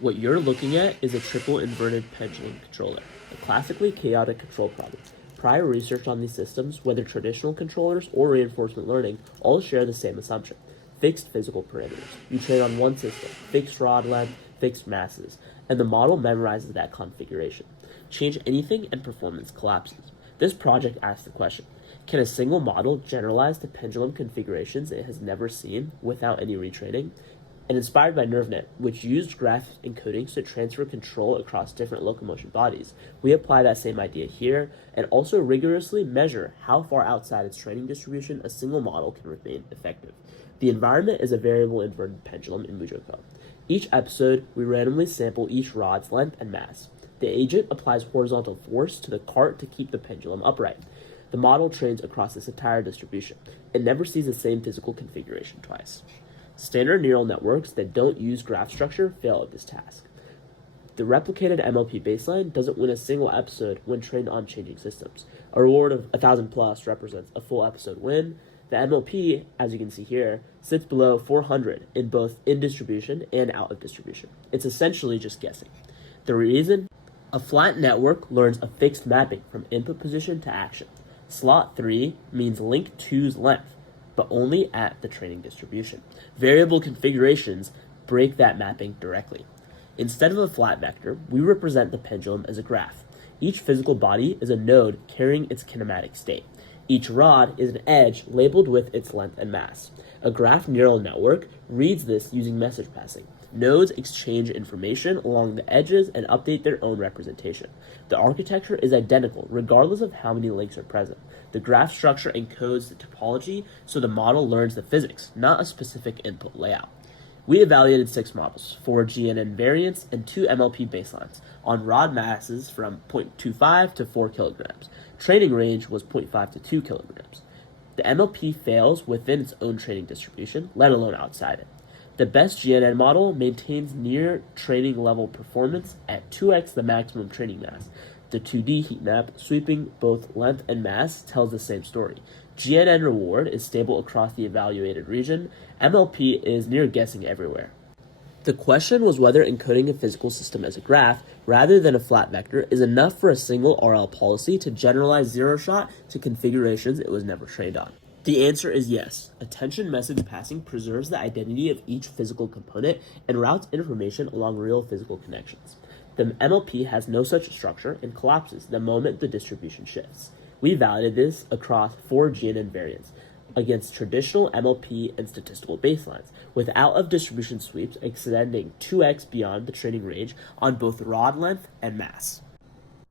What you're looking at is a triple inverted pendulum controller, a classically chaotic control problem. Prior research on these systems, whether traditional controllers or reinforcement learning, all share the same assumption: fixed physical parameters. You train on one system, fixed rod length, fixed masses, and the model memorizes that configuration. Change anything and performance collapses. This project asks the question: can a single model generalize to pendulum configurations it has never seen without any retraining? And inspired by NerveNet, which used graph encodings to transfer control across different locomotion bodies, we apply that same idea here and also rigorously measure how far outside its training distribution a single model can remain effective. The environment is a variable inverted pendulum in MuJoCo. Each episode, we randomly sample each rod's length and mass. The agent applies horizontal force to the cart to keep the pendulum upright. The model trains across this entire distribution. It never sees the same physical configuration twice. Standard neural networks that don't use graph structure fail at this task. The replicated MLP baseline doesn't win a single episode when trained on changing systems. A reward of 1,000 plus represents a full episode win. The MLP, as you can see here, sits below 400 in both in distribution and out of distribution. It's essentially just guessing. The reason? A flat network learns a fixed mapping from input position to action. Slot 3 means link 2's length, but only at the training distribution. Variable configurations break that mapping directly. Instead of a flat vector, we represent the pendulum as a graph. Each physical body is a node carrying its kinematic state. Each rod is an edge labeled with its length and mass. A graph neural network reads this using message passing. Nodes exchange information along the edges and update their own representation. The architecture is identical regardless of how many links are present. The graph structure encodes the topology, so the model learns the physics, not a specific input layout. We evaluated 6 models, 4 GNN variants, and 2 MLP baselines on rod masses from 0.25 to 4 kilograms. Training range was 0.5 to 2 kilograms. The MLP fails within its own training distribution, let alone outside it. The best GNN model maintains near training level performance at 2x the maximum training mass. The 2D heat map, sweeping both length and mass, tells the same story. GNN reward is stable across the evaluated region. MLP is near guessing everywhere. The question was whether encoding a physical system as a graph, rather than a flat vector, is enough for a single RL policy to generalize zero-shot to configurations it was never trained on. The answer is yes. Attention message passing preserves the identity of each physical component and routes information along real physical connections. The MLP has no such structure and collapses the moment the distribution shifts. We validated this across 4 GNN variants against traditional MLP and statistical baselines, with out-of-distribution sweeps extending 2x beyond the training range on both rod length and mass.